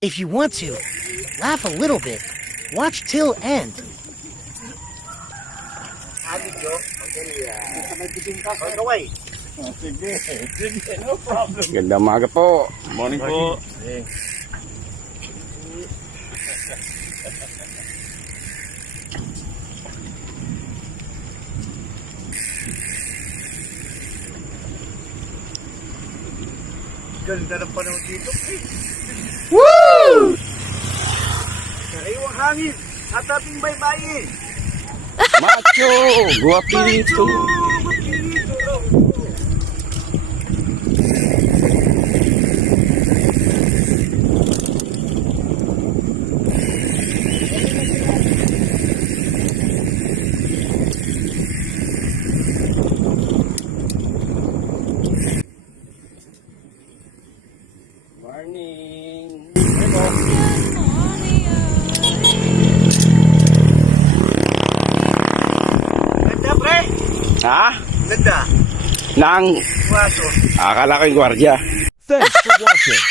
If you want to, laugh a little bit. Watch till end. No problem. Gandang umaga po. Morning po. Ganda ng panahon dito. Woo! Sariwang hangin at ating baybayin. Macho, guwapito. Morning. Ganda pre. Ha? Ganda. Nang Waso. akala ko yung gwardiya. Thanks for watching.